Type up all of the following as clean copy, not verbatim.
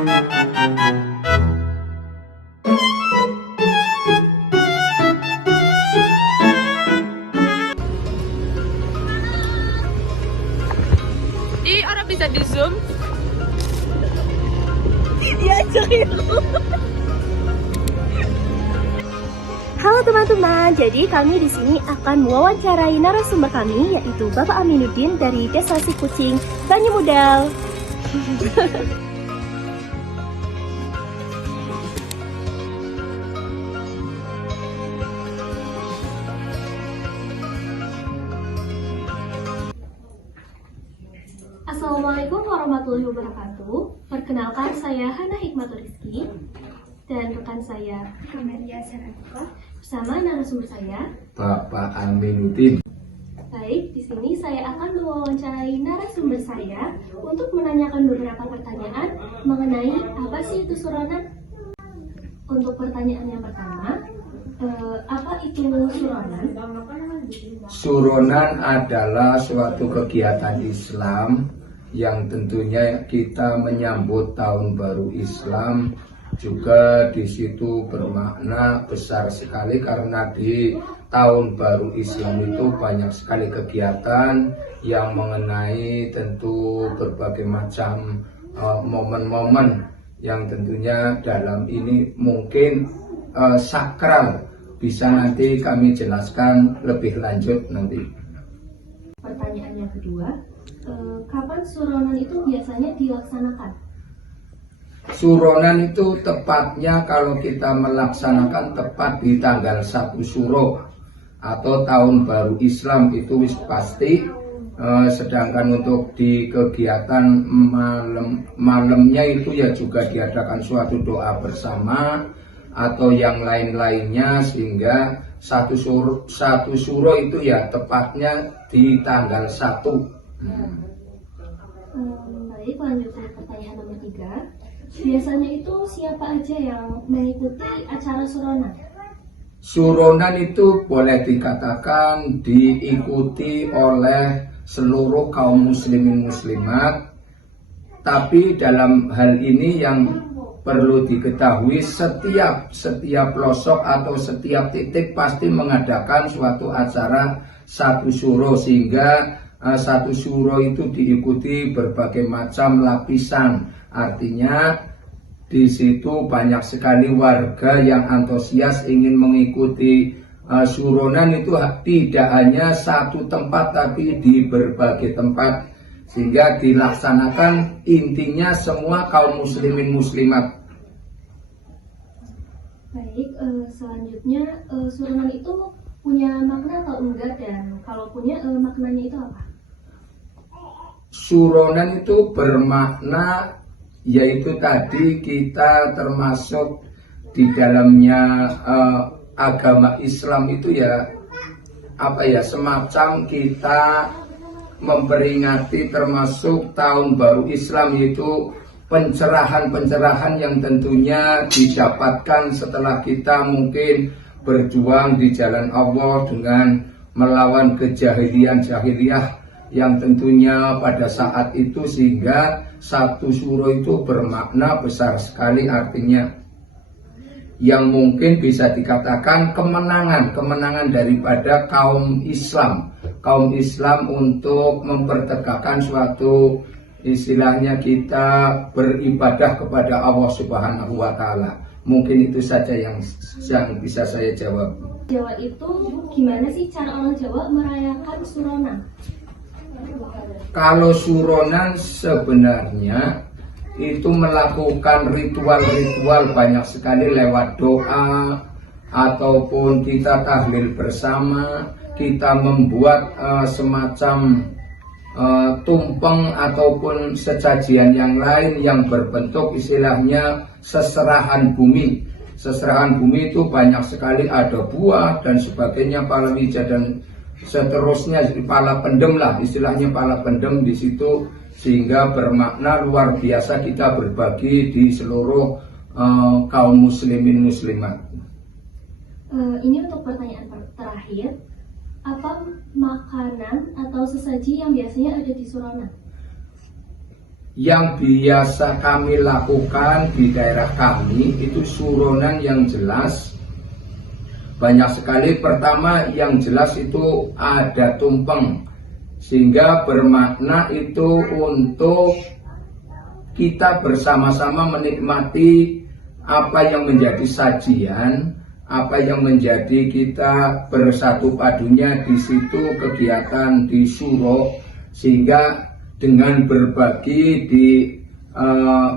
Ih, orang bisa di zoom. Halo teman-teman, jadi kami di sini akan mewawancarai narasumber kami yaitu Bapak Aminuddin dari Desa Sikucing, Banyumudal. Assalamualaikum warahmatullahi wabarakatuh. Perkenalkan, saya Hana Hikmatul Rizki dan rekan saya Kamelia Saragika bersama narasumber saya Bapak Aminuddin. Baik, di sini saya akan mewawancarai narasumber saya untuk menanyakan beberapa pertanyaan mengenai apa sih itu suronan. Untuk pertanyaan yang pertama, apa itu suronan? Suronan adalah suatu kegiatan Islam yang tentunya kita menyambut tahun baru Islam. Juga di situ bermakna besar sekali karena di tahun baru Islam itu banyak sekali kegiatan yang mengenai tentu berbagai macam momen-momen yang tentunya dalam ini mungkin sakral. Bisa nanti kami jelaskan lebih lanjut nanti. Pertanyaan yang kedua, kapan suronan itu biasanya dilaksanakan? Suronan itu tepatnya kalau kita melaksanakan tepat di tanggal 1 Suro atau tahun baru Islam itu wis pasti. Sedangkan untuk di kegiatan malamnya itu ya juga diadakan suatu doa bersama atau yang lain-lainnya, sehingga satu suro itu ya tepatnya di tanggal 1. Baik, lanjut ke pertanyaan nomor 3. Biasanya itu siapa aja yang mengikuti acara suronan? Suronan itu boleh dikatakan diikuti oleh seluruh kaum muslimin muslimat. Tapi dalam hal ini yang perlu diketahui, setiap pelosok atau setiap titik pasti mengadakan suatu acara satu suro, sehingga satu suro itu diikuti berbagai macam lapisan. Artinya di situ banyak sekali warga yang antusias ingin mengikuti suronan itu tidak hanya satu tempat tapi di berbagai tempat, sehingga dilaksanakan intinya semua kaum muslimin muslimat. Baik, selanjutnya suronan itu punya makna atau enggak, dan kalau punya maknanya itu apa? Suronan itu bermakna yaitu tadi kita termasuk di dalamnya agama Islam itu ya semacam kita memperingati termasuk tahun baru Islam, yaitu pencerahan-pencerahan yang tentunya didapatkan setelah kita mungkin berjuang di jalan Allah dengan melawan kejahilian-jahiliyah yang tentunya pada saat itu, sehingga satu suro itu bermakna besar sekali, artinya yang mungkin bisa dikatakan kemenangan daripada kaum Islam untuk mempertegakkan suatu istilahnya kita beribadah kepada Allah Subhanahu wa Ta'ala. Mungkin itu saja yang bisa saya jawab. Jawa itu gimana sih cara orang Jawa merayakan suronan? Kalau suronan sebenarnya itu melakukan ritual-ritual banyak sekali lewat doa ataupun kita tahlil bersama, kita membuat semacam tumpeng ataupun sesajian yang lain yang berbentuk istilahnya seserahan bumi. Seserahan bumi itu banyak sekali, ada buah dan sebagainya, palawija dan seterusnya, pala pendem lah istilahnya, pala pendem di situ, sehingga bermakna luar biasa kita berbagi di seluruh kaum muslimin muslimat. Ini untuk pertanyaan terakhir, apa makanan atau sesaji yang biasanya ada di suronan? yang biasa kami lakukan di daerah kami itu suronan yang jelas banyak sekali. Pertama yang jelas itu ada tumpeng, sehingga bermakna itu untuk kita bersama-sama menikmati apa yang menjadi sajian, apa yang menjadi kita bersatu padunya di situ kegiatan di suro, sehingga dengan berbagi di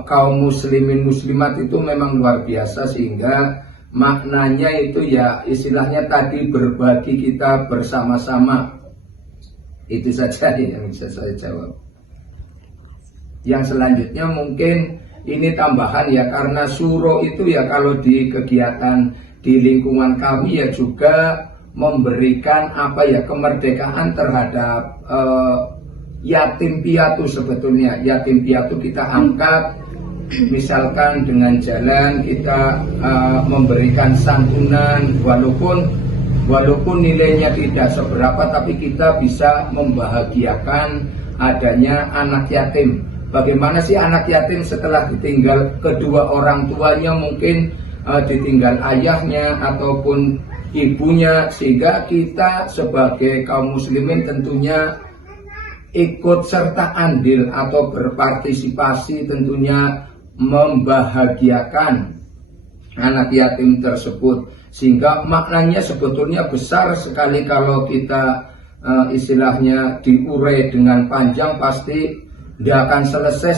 kaum muslimin muslimat itu memang luar biasa, sehingga maknanya itu ya istilahnya tadi berbagi kita bersama-sama. Itu saja yang bisa saya jawab. Yang selanjutnya mungkin ini tambahan ya, karena suro itu ya kalau di kegiatan di lingkungan kami ya juga memberikan apa ya kemerdekaan terhadap yatim piatu. Sebetulnya yatim piatu kita angkat, misalkan dengan jalan kita memberikan santunan, walaupun nilainya tidak seberapa, tapi kita bisa membahagiakan adanya anak yatim. Bagaimana sih anak yatim setelah ditinggal kedua orang tuanya, mungkin ditinggal ayahnya ataupun ibunya, sehingga kita sebagai kaum muslimin tentunya ikut serta andil atau berpartisipasi tentunya membahagiakan anak yatim tersebut, sehingga maknanya sebetulnya besar sekali. Kalau kita istilahnya diurai dengan panjang pasti tidak akan selesai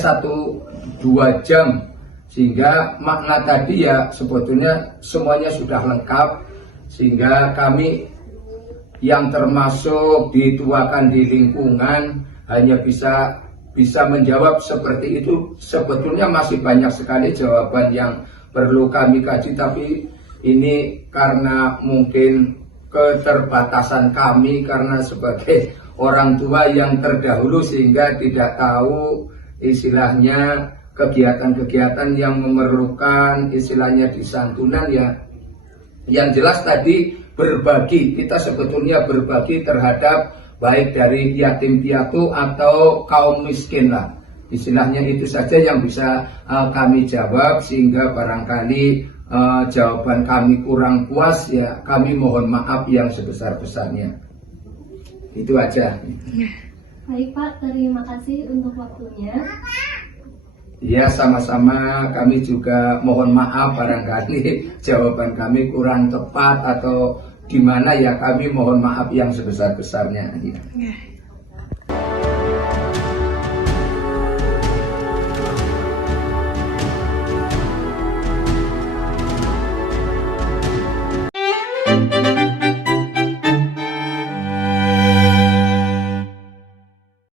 1-2 jam, sehingga makna tadi ya sebetulnya semuanya sudah lengkap, sehingga kami yang termasuk dituakan di lingkungan hanya bisa menjawab seperti itu. Sebetulnya masih banyak sekali jawaban yang perlu kami kaji, tapi ini karena mungkin keterbatasan kami karena sebagai orang tua yang terdahulu, sehingga tidak tahu istilahnya kegiatan-kegiatan yang memerlukan istilahnya disantunan ya. Yang jelas tadi berbagi, kita sebetulnya berbagi terhadap baik dari yatim piatu atau kaum miskin lah. Istilahnya itu saja yang bisa kami jawab, sehingga barangkali jawaban kami kurang puas ya kami mohon maaf yang sebesar-besarnya. Itu aja. Baik Pak, terima kasih untuk waktunya. Ya, sama-sama. Kami juga mohon maaf barangkali jawaban kami kurang tepat atau gimana ya, kami mohon maaf yang sebesar-besarnya.